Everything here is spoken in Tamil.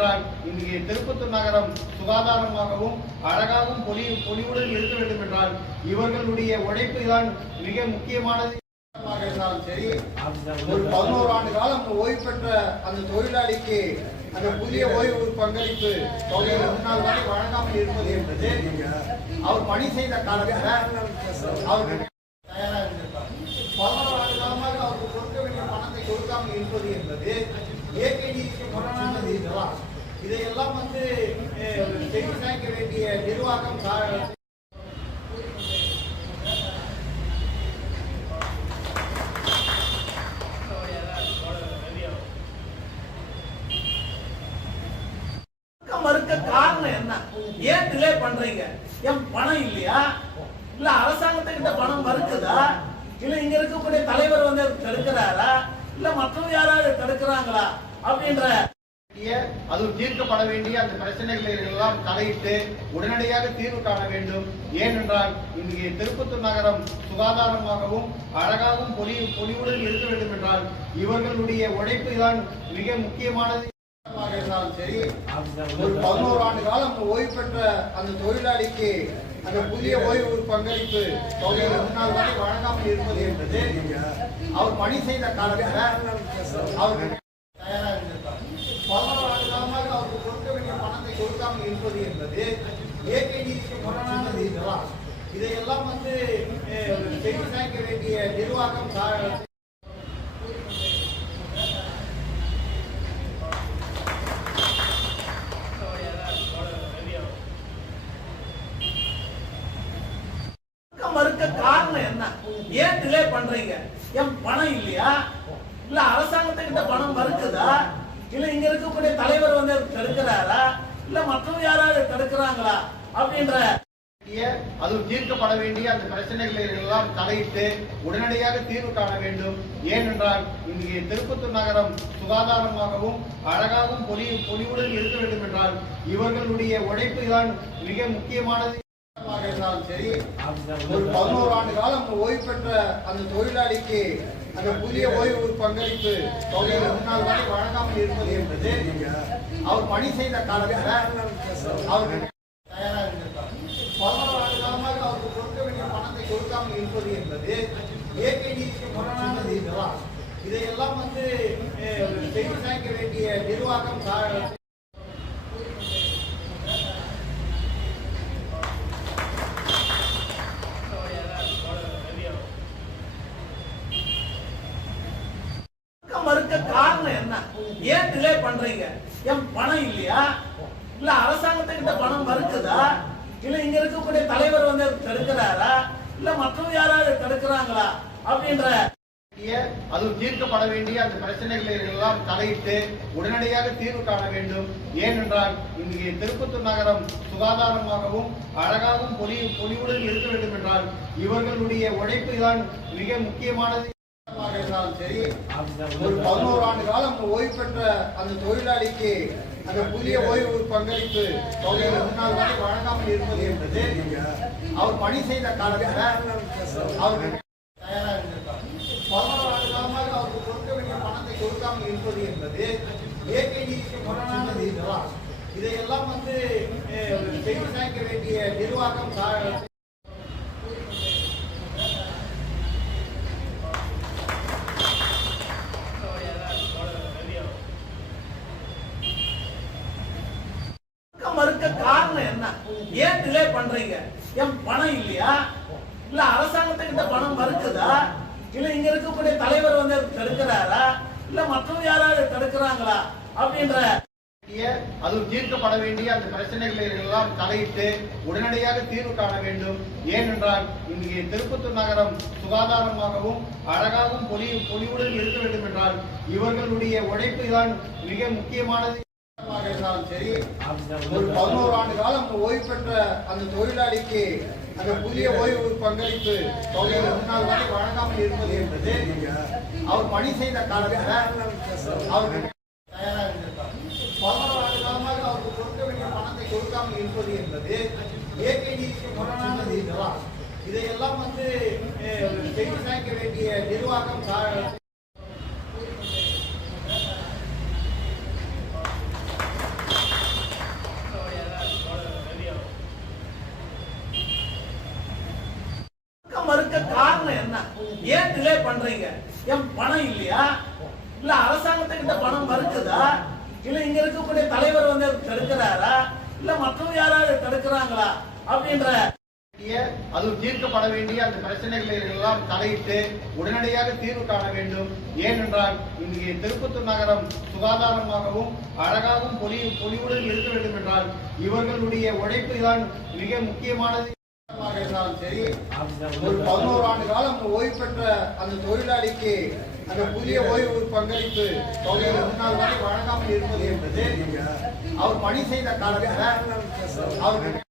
என்றால் இங்கே திருப்பத்தூர் நகரம் சுகாதாரமாகவும் அழகாகவும் பொலி பொலிவுடன் இருக்க வேண்டும் என்றால் இவர்களுடைய உழைப்பு தான் மிக முக்கியமானது. இருந்தாலும் சரி ஒரு பதினோரு ஆண்டு காலம் ஓய்வு பெற்ற அந்த தொழிலாளிக்கு அந்த புதிய ஓய்வு பங்களிப்பு தொகை ரெண்டு நாள் வரை வழங்காமல் இருப்பது என்பது அவர் பணி செய்த காலத்தில் அவர்கள் தயாராக இருந்திருப்பார் பதினோரு ஆண்டு காலமாக அவருக்கு கொடுக்க வேண்டிய பணத்தை கொடுக்காமல் இருப்பது என்பது இயற்கை நீதிக்கு முரணானது இதெல்லாம் இதையெல்லாம் வந்து அஹ், செய்து சாய்க்க வேண்டிய மறுக்க காரணம் என்ன? ஏன் டிலே பண்றீங்க? என் பணம் இல்லையா? இல்ல அரசாங்கத்துக்கிட்ட பணம் மறுக்குதா? இல்ல இங்க இருக்கக்கூடிய தலைவர் வந்து தடுக்கிறாரா இல்ல மற்றவங்க யாராவது தடுக்கிறாங்களா அப்படின்ற அது தீர்க்கப்பட வேண்டிய அந்த பிரச்சனைகளை எல்லாம் தலையிட்டு உடனடியாக தீர்வு காண வேண்டும். ஏனென்றால் இங்கே திருப்பத்தூர் நகரம் சுகாதாரமாகவும் அழகாகவும் பொலி பொலிவுடன் இருக்க வேண்டும் என்றால் இவர்களுடைய உழைப்பு தான் மிக முக்கியமானது. இருந்தாலும் சரி ஒரு பதினோரு ஆண்டு காலம் ஓய்வு பெற்ற அந்த தொழிலாளிக்கு அந்த புதிய ஓய்வு பங்களிப்பு தொகை ரெண்டு நாள் வரை வழங்காமல் இருப்பது என்பது அவர் பணி செய்த காலத்தில் அவர் தயாராக இருந்திருப்பார் பதினோரு ஆண்டு காலமாக அவருக்கு கொடுக்க வேண்டிய பணத்தை கொடுக்காமல் இருப்பது என்பது இயற்கை நீதிக்கு முரணானது இதெல்லாம் இதையெல்லாம் வந்து அஹ், செய்து சாய்க்க வேண்டிய நிர்வாகம் மறுக்க காரணம் என்ன? ஏன் டிலே பண்றீங்க? என் பணம் இல்லையா? இல்ல அரசாங்கத்துக்கிட்ட பணம் மறுக்குதா? இல்ல இங்க இருக்கக்கூடிய தலைவர் வந்து தடுக்கிறாரா இல்ல மற்றவங்க யாராவது தடுக்கிறாங்களா அப்படின்ற அதுவும் அது தீர்க்கப்பட வேண்டிய அந்த பிரச்சனைகளை எல்லாம் தலையிட்டு உடனடியாக தீர்வு காண வேண்டும். ஏனென்றால் இங்கே திருப்பத்தூர் நகரம் சுகாதாரமாகவும் அழகாகவும் பொலி பொலிவுடன் இருக்க வேண்டும் என்றால் இவர்களுடைய உழைப்பு தான் மிக முக்கியமானது. இருந்தாலும் சரி ஒரு பதினோரு ஆண்டு காலம் ஓய்வு பெற்ற அந்த தொழிலாளிக்கு அந்த புதிய ஓய்வு பங்களிப்பு தொகை ரெண்டு வரை வழங்காமல் இருப்பது என்பது அவர் பணி செய்த காலத்தில் அவர் தயாராக இருந்திருப்பார் பதினோரு ஆண்டு காலமாக அவருக்கு கொடுக்க வேண்டிய பணத்தை கொடுக்காமல் இருப்பது என்பது இயற்கை நீதிக்கு முரணானது இதெல்லாம் இதையெல்லாம் வந்து செய்து சாய்க்க வேண்டிய நிர்வாகம் மறுக்க மறுக்க காரணம் என்ன? ஏன் டிலே பண்றீங்க? என் பணம் இல்லையா? இல்ல அரசாங்கத்துக்கிட்ட பணம் மறுக்குதா? இல்ல இங்க இருக்கக்கூடிய தலைவர் வந்து தடுக்கிறாரா? மற்றவங்க யாராவது தடுக்கிறாங்களா அப்படின்ற அது தீர்க்கப்பட வேண்டிய அந்த பிரச்சனைகளை எல்லாம் தலையிட்டு உடனடியாக தீர்வு காண வேண்டும். ஏனென்றால் இங்கே திருப்பத்தூர் நகரம் சுகாதாரமாகவும் அழகாகவும் பொலி பொலிவுடன் இருக்க வேண்டும் என்றால் இவர்களுடைய உழைப்பு தான் மிக முக்கியமானது. இருந்தாலும் சரி ஒரு பதினோரு ஆண்டு காலம் ஓய்வு பெற்ற அந்த தொழிலாளிக்கு அந்த புதிய ஓய்வு பங்களிப்பு தொகை ரெண்டு நாள் வரை வழங்காமல் இருப்பது என்பது அவர் பணி செய்த காலத்தில் அவர் தயாராக இருந்திருப்பார் பதினோரு ஆண்டு காலமாக அவருக்கு கொடுக்க வேண்டிய பணத்தை கொடுக்காமல் இருப்பது என்பது இயற்கை நீதிக்கு முரணானது இதெல்லாம் இதையெல்லாம் வந்து செய்து சாய்க்க வேண்டிய நிர்வாகம் கா- காரணம் என்ன? ஏன் டிலே பண்றீங்க? ஏன் பணம் இல்லையா? இல்ல அரசாங்கத்துக்கிட்ட பணம் மறுக்குதா? இல்ல இங்க இருக்கக்கூடிய தலைவர் வந்து தடுக்கிறாரா? இல்ல மற்றவங்க யாராவது தடுக்கிறாங்களா? அப்படின்ற அதுவும் அது தீர்க்கப்பட வேண்டிய அந்த பிரச்சனைகளை எல்லாம் தலையிட்டு உடனடியாக தீர்வு காண வேண்டும். ஏனென்றால் இங்கே திருப்பத்தூர் நகரம் சுகாதாரமாகவும் அழகாகவும் பொலி பொலிவுடன் இருக்க வேண்டும் என்றால் இவர்களுடைய உழைப்பு தான் மிக முக்கியமானது. இருந்தாலும் சரி ஒரு பதினோரு ஆண்டு காலம் ஓய்வு பெற்ற அந்த தொழிலாளிக்கு அந்த புதிய ஓய்வு பங்களிப்பு தொகையை முன்னாள் நாள் வரை வழங்காமல் இருப்பது என்பது அவர் பணி செய்த காலத்தில் அவர் தயாராக இருந்திருப்பார். பதினோரு ஆண்டு காலமாக அவருக்கு கொடுக்க வேண்டிய பணத்தை கொடுக்காமல் இருப்பது என்பது இயற்கை நீதிக்கு முரணானது இதெல்லாம் இதையெல்லாம் வந்து செய்து சாய்க்க வேண்டிய நிர்வாகம் மறுக்க காரணம் என்ன? டிலே பண்றீங்க? என் பணம் இல்லையா? இல்ல அரசாங்கத்துக்கிட்ட பணம் மறுக்குதா? இல்ல இங்க இருக்கக்கூடிய தலைவர் வந்து தடுக்கிறாரா? இல்ல மற்றவங்க யாராவது தடுக்கிறாங்களா? அப்படின்ற அது அதுவும் தீர்க்கப்பட வேண்டிய அந்த பிரச்சனைகளை எல்லாம் தலையிட்டு உடனடியாக தீர்வு காண வேண்டும். ஏனென்றால் இங்கே திருப்பத்தூர் நகரம் சுகாதாரமாகவும் அழகாகவும் பொலி பொலிவுடன் இருக்க வேண்டும் என்றால் இவர்களுடைய உழைப்பு தான் மிக முக்கியமானது. இருந்தாலும் சரி ஒரு பதினோரு ஆண்டு காலம் ஓய்வு பெற்ற அந்த தொழிலாளிக்கு அந்த புதிய ஓய்வு பங்களிப்பு தொகையை முன்னாள் வரை வழங்காமல் இருப்பது என்பது அவர் பணி செய்த காலத்தில் அவர்